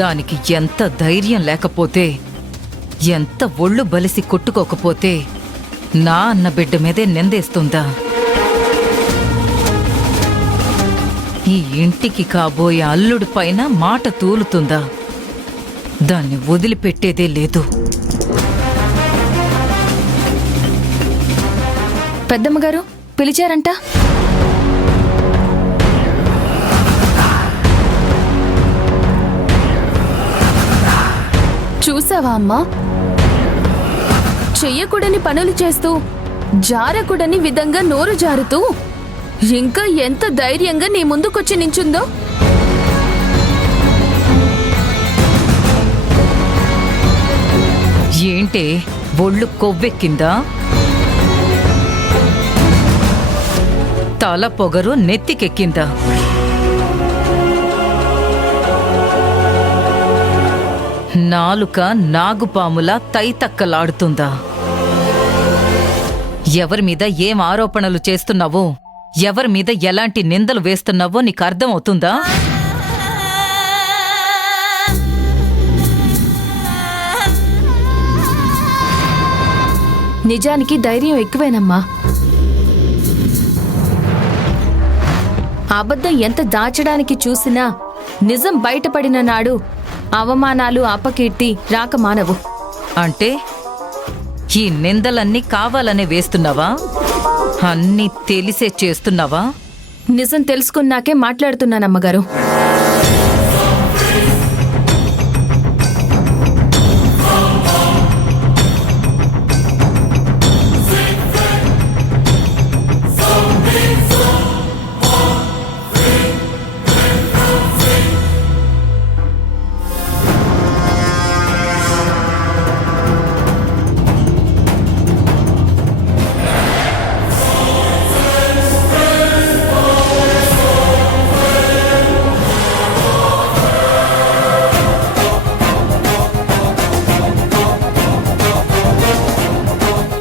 దానికి ఎంత ధైర్యం లేకపోతే, ఎంత ఒళ్ళు బలిసి కొట్టుకోకపోతే నా అన్న బిడ్డ మీదే నిందేస్తుందా? ఈ ఇంటికి కాబోయే అల్లుడి పైన మాట తూలుతుందా? దాన్ని వదిలిపెట్టేదే లేదు. పెద్దమ్మగారు పిలిచారంట. చూసావా అమ్మా, చెయ్యకూడని పనులు చేస్తూ జారకూడని విధంగా నోరు జారుతూ ఇంకా ఎంత ధైర్యంగా నీ ముందుకొచ్చి నించుందో. ఏంటే ఒళ్ళు కొవ్వెక్కిందా? తల పొగరు నెత్తికెక్కిందా? నాలుక నాగుపాములా తైతక్కలాడుతుందా? ఎవరి మీద ఏం ఆరోపణలు చేస్తున్నావో, ఎవరి మీద ఎలాంటి నిందలు వేస్తున్నావో నీకు అర్థమవుతుందా? నిజానికి ధైర్యం ఎక్కువేనమ్మా. అబద్ధం ఎంత దాచడానికి చూసినా నిజం బయటపడిన నాడు అవమానాలు అపకీర్తి రాక మానవు. అంటే ఈ నిందలన్నీ కావాలనే వేస్తున్నావా? అన్నీ తెలిసే చేస్తున్నావా? నిజం తెలుసుకున్నాకే మాట్లాడుతున్నానమ్మగారు.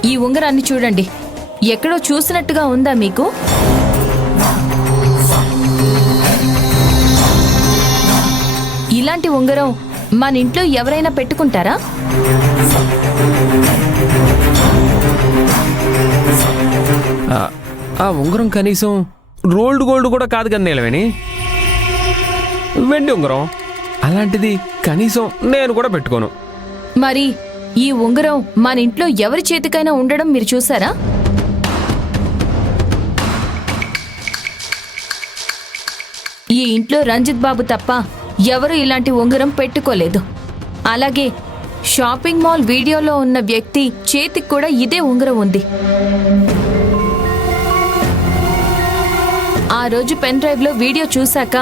ఈ ఉంగరాన్ని చూడండి, ఎక్కడో చూసినట్టుగా ఉందా మీకు? ఇలాంటి ఉంగరం మన ఇంట్లో ఎవరైనా పెట్టుకుంటారా? ఆ ఉంగరం కనీసం రోల్డ్ గోల్డ్ కూడా కాదు కదా నీలవేణి, వెండి ఉంగరం. అలాంటిది కనీసం నేను కూడా పెట్టుకోను. మరి ఈ ఉంగరం మన ఇంట్లో ఎవరి చేతికైనా ఉండడం మీరు చూసారా? ఈ ఇంట్లో రంజిత్ బాబు తప్ప ఎవరు ఇలాంటి ఉంగరం పెట్టుకోలేదు. అలాగే షాపింగ్ మాల్ వీడియోలో ఉన్న వ్యక్తి చేతికి కూడా ఇదే ఉంగరం ఉంది. ఆ రోజు పెన్ డ్రైవ్ లో వీడియో చూశాక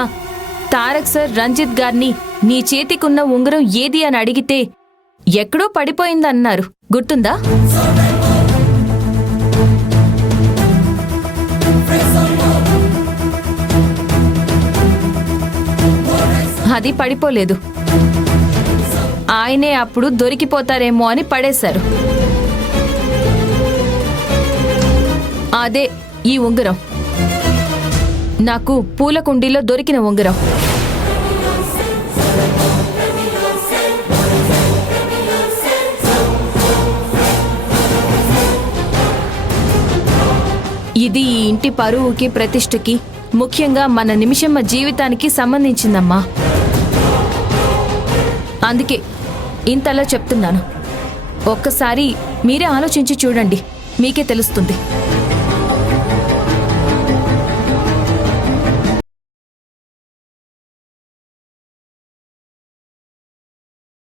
తారక్ సార్ రంజిత్ గారిని నీ చేతికున్న ఉంగరం ఏది అని అడిగితే ఎక్కడో పడిపోయిందన్నారు, గుర్తుందా? అది పడిపోలేదు. ఆయనే అప్పుడు దొరికిపోతారేమో అని పడేశారు. అదే ఈ ఉంగరం, నాకు పూల కుండీలో దొరికిన ఉంగరం. ఇది ఈ ఇంటి పరువుకి ప్రతిష్టకి, ముఖ్యంగా మన నిమిషమ్మ జీవితానికి సంబంధించిందమ్మా. అందుకే ఇంతలా చెప్తున్నాను. ఒక్కసారి మీరే ఆలోచించి చూడండి, మీకే తెలుస్తుంది.